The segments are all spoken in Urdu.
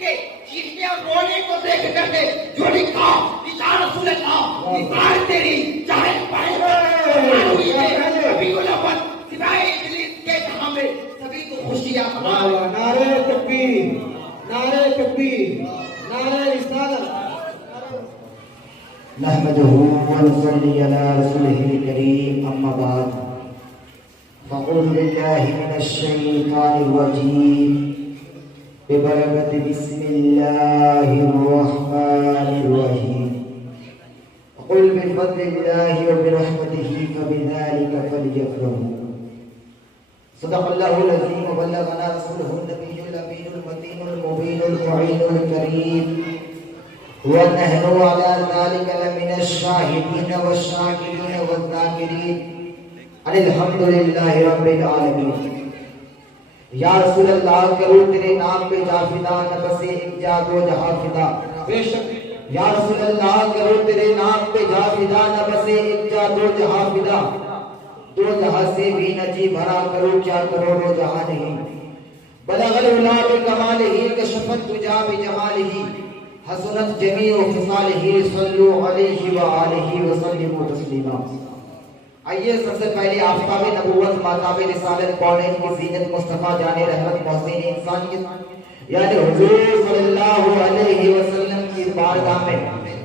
کے چیخنے اور رونے کو دیکھ کر کے جو لکھا یا رسول اللہ نثار تیری چاہے پائے ہوئی ہے ابھی الاول سوائے ابلیس کے جہاں میں سبھی کو خوشیاں نعرہ تکبیر نعرہ تکبیر نعرہ رسالت نحمده ونصلي على رسوله الكريم اما بعد فاعوذ بالله من الشيطان الرجيم ببركة بسم الله الرحمن الرحيم قل بفضل الله وبرحمته فبذلك فليفرحوا صدق الله العظيم وبلغنا رسوله النبي الأمين المتين المبين المعين الكريم ونحن على ذلك لمن الشاهدين والشاكرين والذاكرين الحمد لله رب العالمين یا رسول اللہ کرو تیرے نام پہ جافدہ نفس ایک جا دو جہاں فدا یا رسول اللہ کرو تیرے نام پہ جافدہ نفس ایک جا دو جہاں فدا دو جہاں سے بھی نجی بھرا کرو کیا کرو رو جہاں نہیں بلغ العلا بکمالہ کشفت تجا بجمالہ حسنت جمیع خصالہ صلو علیہ وآلہ وسلم تسلیما آئیے سب سے پہلے آفتاب نبوت ماتاب رسالت کونین کی زینت مصطفیٰ جان رحمت محسن انسانیت یعنی حضور صلی اللہ علیہ وسلم کی بارگاہ میں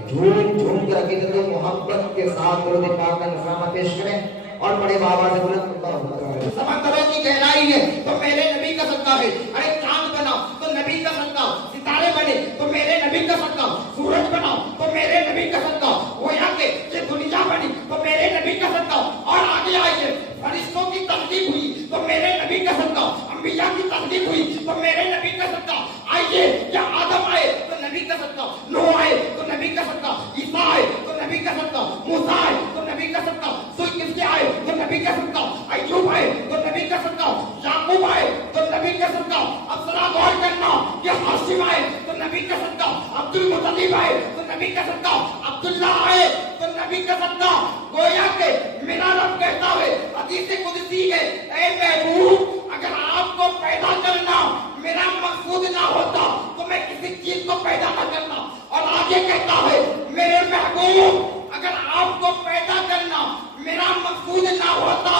جھوم جھوم کر عقیدت و محبت کے ساتھ درود پاک کا نذرانہ پیش کریں اور بڑے بابا سے بلند سمندروں کی گہرائی ہے تو میرے نبی کا صدقہ ہے ارے چاند بناؤ تو نبی کا صدقہ ستارے بنے تو میرے نبی کا صدقہ سورج بناؤ تو میرے نبی کا صدقہ گویا کہ یہ دنیا بنی تو میرے نبی کا صدقہ اور آگے آئیے فرشتوں کی تخلیق ہوئی تو میرے نبی کا صدقہ انبیاء کی تخلیق ہوئی تو میرے نبی کا صدقہ آئیے یا آدم آئے تو نبی کا صدقہ نوح آئے تو نبی کا صدقہ عیسیٰ آئے تو نبی کا صدقہ موسیٰ آئے تو نبی کا صدقہ ذوالکفل آئے تو نبی کا صدقہ ایوب آئے تو نبی کا صدقہ یعقوب آئے تو نبی کا صدقہ اب ذرا غور کرنا کہ ہاشم آئے تو نبی کا صدقہ عبد المطلب آئے تو نبی کا صدقہ عبداللہ آئے تو نبی کا صدقہ گویا کہ میرا رب کہتا ہے حدیث قدسی ہے اے محبوب اگر آپ کو پیدا کرنا میرا مقصود نہ ہوتا تو میں کسی چیز کو پیدا نہ کرتا اور آگے کہتا ہے میرے محبوب اگر آپ کو پیدا کرنا میرا مقصود نہ ہوتا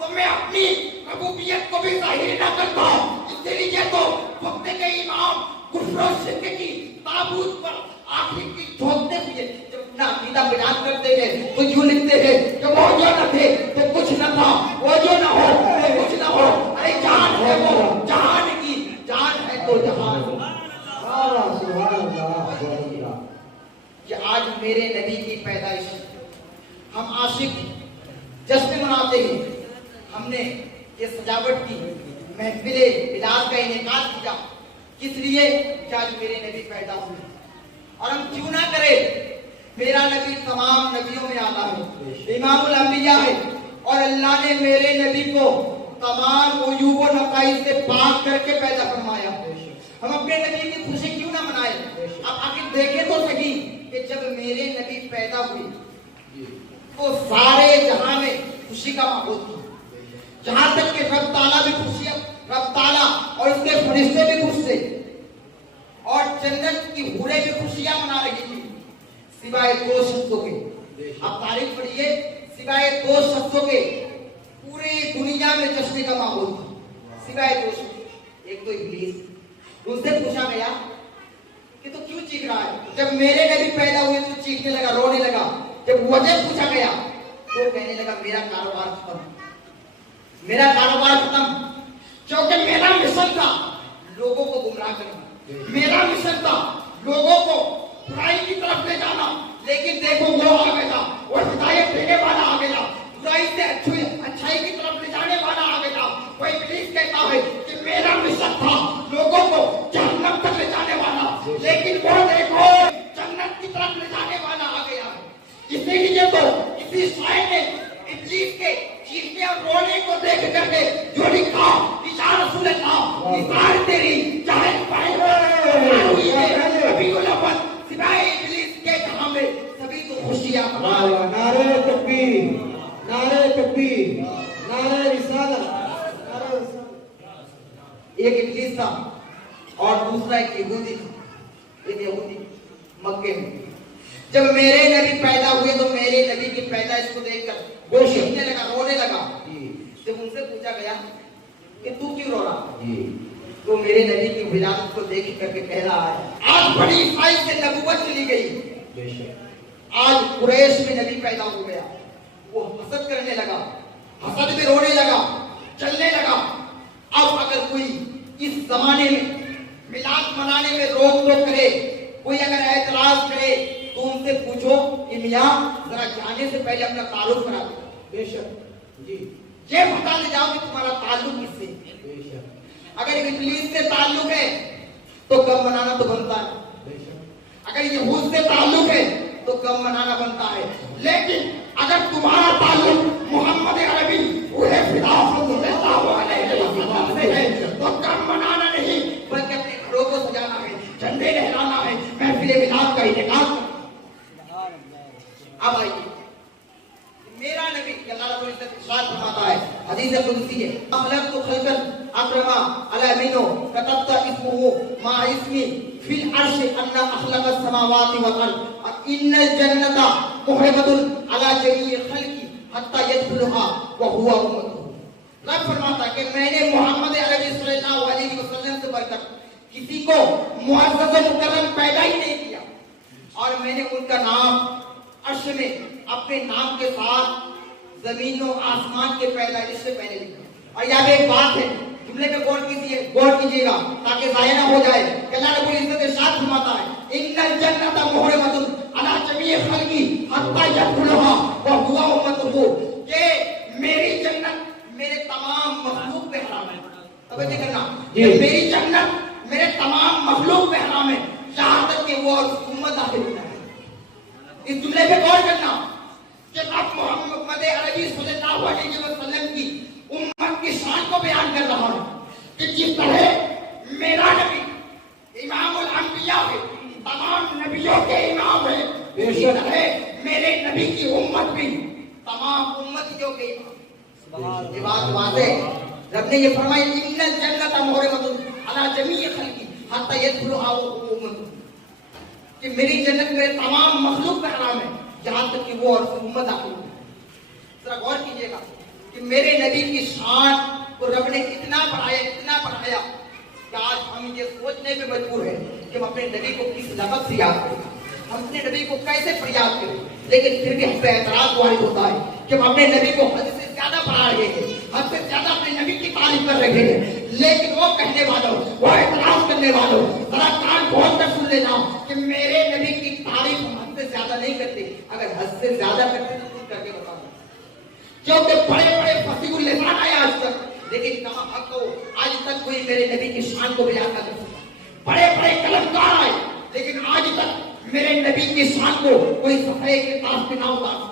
تو میں اپنی ربوبیت کو بھی ظاہر نہ کرتا اس لیے تو وقت کے امام کفر و شرک کی تابوت پر آخری کی جھونکتے ہوئے جب اپنا عقیدہ بیان کرتے ہیں تو یوں لکھتے ہیں کہ وہ جو نہ تھے تو کچھ نہ تھا وہ جو نہ ہو تو کچھ نہ ہو ارے جان ہے وہ جہان کی جان ہے تو جہان کہ آج میرے نبی کی پیدائش ہم عاشق جشن مناتے ہیں ہم نے یہ سجاوٹ کی محفل بلال کا انعقاد کیا کس لیے کہ آج میرے نبی پیدا ہوئے اور ہم کیوں نہ کریں میرا نبی تمام نبیوں میں آتا ہے امام الانبیاء ہے اور اللہ نے میرے نبی کو تمام عیوب و نقائص سے پاک کر کے پیدا فرمایا ہم اپنے نبی کی خوشی کیوں نہ منائیں اب آخر دیکھیں تو صحیح کہ جب میرے نبی پیدا ہوئے تو سارے جہاں میں خوشی کا ماحول تھا جہاں تک کہ رب تعالیٰ بھی خوشی رب تعالیٰ اور اس کے فرشتے بھی خوش تھے اور جنت کی حوریں بھی خوشیاں منا رہی تھی سوائے دو شخصوں کے آپ تاریخ پڑھیے سوائے دو شخصوں کے پوری دنیا میں جشن کا ماحول تھا سوائے دو شخص ایک تو ابلیس ان سے پوچھا گیا کہ تو کیوں چیخ رہا ہے جب میرے نبی پیدا ہوئے تو چیخنے لگا رونے لگا جب وجہ پوچھا گیا تو کہنے لگا میرا کاروبار ختم کیونکہ میرا مشن تھا لوگوں کو گمراہ کرنا میرا مشن تھا لوگوں کو برائی کی طرف لے جانا لیکن دیکھو وہ آ گیا وہ ہدایت دینے والا آ گیا برائی سے اچھائی کی طرف لے جانے والا آ گیا وہ ابلیس کہتا ہے کہ میرا مشن تھا لوگوں کو جہنم تک لے جانے والا لیکن وہ دیکھو جنت کی طرف لے جانے والا آ گیا اسی لیے تو اسی شاعر نے ابلیس کے چیخنے اور رونے کو دیکھ کر کے جو لکھا یا رسول اللہ نثار تیری چاہے پائے ہوئی ہے ابھی الاول سوائے ابلیس کے جہاں میں سبھی کو خوشیاں نعرہ تکبیر نعرہ تکبیر نعرہ رسالت ایک ابلیس تھا اور دوسرا ایک یہودی تھا. ایک یہودی مکے میں. جب میرے نبی پیدا ہوئے تو میرے نبی کی پیدائش کو دیکھ کر وہ شہنے لگا, رونے لگا. جب ان سے پوچھا گیا کہ تو کیوں رو رہا, تو میرے نبی کی ولادت کو دیکھ کر کے کہہ رہا ہے آج بڑی عیسائی سے نبوت چلی گئی, آج قریش میں نبی پیدا ہو گیا. وہ حسد کرنے لگا, حسد میں رونے لگا, چلنے لگا. اب اگر کوئی اس زمانے میں میلاد منانے میں روک ٹوک کرے, کوئی اگر اعتراض کرے تو ان سے پوچھو کہ میاں ذرا جانے سے پہلے اپنا تعلق کرا دو. بے شک جی, یہ بتا دے جاؤ کہ تمہارا تعلق کس سے. بے شک اگر ابلیس سے تعلق ہے تو کم منانا تو بنتا ہے. اگر یہود سے تعلق ہے تو کم منانا بنتا ہے. لیکن اگر تمہارا تعلق محمد عربی انہیں فدا صلی اللہ علیہ وسلم سے ہے تو کم منانا نہیں بلکہ اپنے گھروں کو سجانا ہے, جھنڈے لہرانا ہے, محفل میلاد کا انعقاد کرنا. اب آئیے میرا نبی اللہ رب العزت ارشاد فرماتا ہے, حدیث قدسی ہے, خلقت خلقا اکرما علی منو كتبت اسمه مع اسمی فی العرش ان اخلق السماوات والارض ان الجنۃ محرمۃ علی جمیع الخلق حتی يدخلها وهو امته. رب فرماتا ہے کہ میں نے محمد عربی صلی اللہ علیہ وسلم سے بڑھ کر کسی کو معزز و مکرم پیدا ہی نہیں کیا, اور میں نے ان کا نام عرش میں اپنے نام کے ساتھ زمین و آسمان کے پیدائش سے پہلے لکھا. اور یہاں پہ ایک بات ہے, جملے پہ غور کیجیے گا تاکہ ضائع نہ ہو جائے کہ اللہ رب العزت ارشاد فرماتا ہے ان الجنۃ محرمۃ علی جمیع الخلق حتی يدخلها وهو امته, کہ میری جنت میرے تمام مخلوق پہ حرام ہے. توجہ کرنا, میری جنت میرے تمام مخلوق پہ حرام ہے یہاں تک کہ وہ امت داخل ہوتا ہے. اس جملے پہ غور کرنا کہ اب محمد عربی صلی اللہ علیہ وسلم کی امت کی شان کو بیان کر رہا ہے کہ جس طرح میرا نبی امام الانبیاء ہے, تمام نبیوں کے امام ہے, اسی طرح میرے نبی کی امت بھی تمام امتیوں کے امام. یہ بات واضح رب نے یہ فرمایا ان الجنۃ محرمۃ علی جمیع الخلق حتی يدخلها وهو امته, کہ میری جنت میرے تمام مخلوق پہ حرام ہے جہاں تک کہ وہ اور امت داخل ہو. ذرا غور کیجیے گا کہ میرے نبی کی شان کو رب نے اتنا بڑھایا کہ آج ہم یہ سوچنے پہ مجبور ہیں کہ ہم اپنے نبی کو کس لفظ سے یاد کریں, ہم اپنے نبی کو کیسے فریاد کریں. لیکن پھر بھی ہم پہ اعتراض وارد ہوتا ہے کہ ہم اپنے نبی کو حد سے زیادہ بڑھا رہے ہیں, حد سے زیادہ اپنے نبی کی تعریف کر رہے ہیں. لیکن وہ کہنے والوں, وہ اعتراض کرنے والوں, ذرا کان کھول کر سن لینا کہ میرے نبی کی تعریف ہم حد سے زیادہ نہیں کرتے. اگر حد سے زیادہ کرتے تو خود کر کے بتا دیں, کیونکہ بڑے بڑے فصیح اللسان آئے آج تک, لیکن کہاں حق ہو آج تک کوئی میرے نبی کی شان کو بیان نہ کر سکتا. بڑے بڑے قلمکار آئے لیکن آج تک میرے نبی کی شان کو کوئی صفحے کے کاغذ پہ نہ اتار.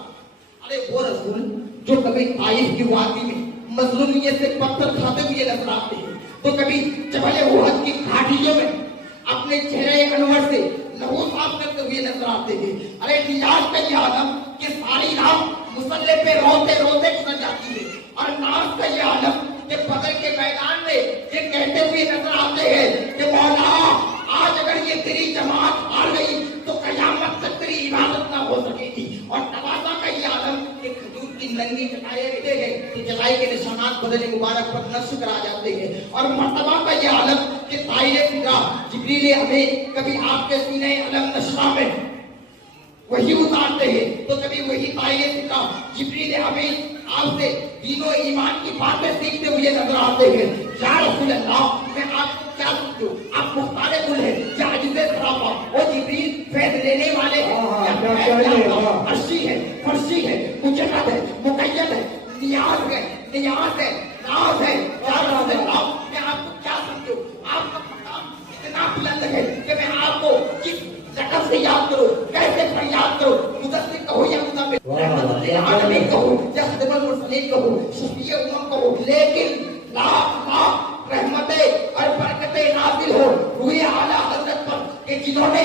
ارے وہ رسول جو کبھی طائف کی وادی میں مظلومیت سے پتھر کھاتے ہوئے نظر آتے ہیں, تو کبھی جبل احد کی گھاٹیوں میں اپنے چہرے انور سے لہو صاف کرتے ہوئے نظر آتے ہیں. ارے نیاز کا یہ عالم کہ ساری رات مسلح پہ روتے روتے گزر جاتی ہے, اور ناز کا یہ عالم کہ بدر کے میدان میں یہ کہتے ہوئے نظر آتے ہیں کہ مولا آج اگر یہ تیری جماعت ہار گئی تو قیامت تک تیری عبادت نہ ہو سکے گی. اور تواضع کا یہ عالم کہ کھجور کی ننگی چٹائیں رہتے ہیں کہ چٹائی کے نشانات بدن مبارک پر نقش کرا جاتے ہیں. اور مرتبہ کا یہ عالم کہ طائر فضا جبریل امین کبھی آپ کے سینے علم نشرہ میں وہی اتارتے ہیں, تو کبھی وہی طائر فضا جبریل امین آپ سے دین و ایمان کی باتیں سیکھتے ہوئے نظر آتے ہیں. یا رسول اللہ, میں آپ کو کیا سمجھوں, آپ مختار کل ہیں یا عجز خرابہ, وہ جبریل فیض لینے والے ہیں, عرشی ہے, فرشی ہے, مجرد ہے, مقید ہے, نیاز ہے, ناز ہے. یا رسول اللہ, میں آپ کو کیا سمجھوں, آپ کا مقام اتنا بلند ہے کہ میں آپ کو کس لقب سے یاد کرو, کیسے فریاد کرو, مدثر کہو یا مزمل, رحمت للعالمین کہو یا خاتم المرسلین کہو, شفیع امم کہو, لیکن لاکھ رحمتیں اور برکتیں نازل ہو روح اعلیٰ حضرت پر کہ جنہوں نے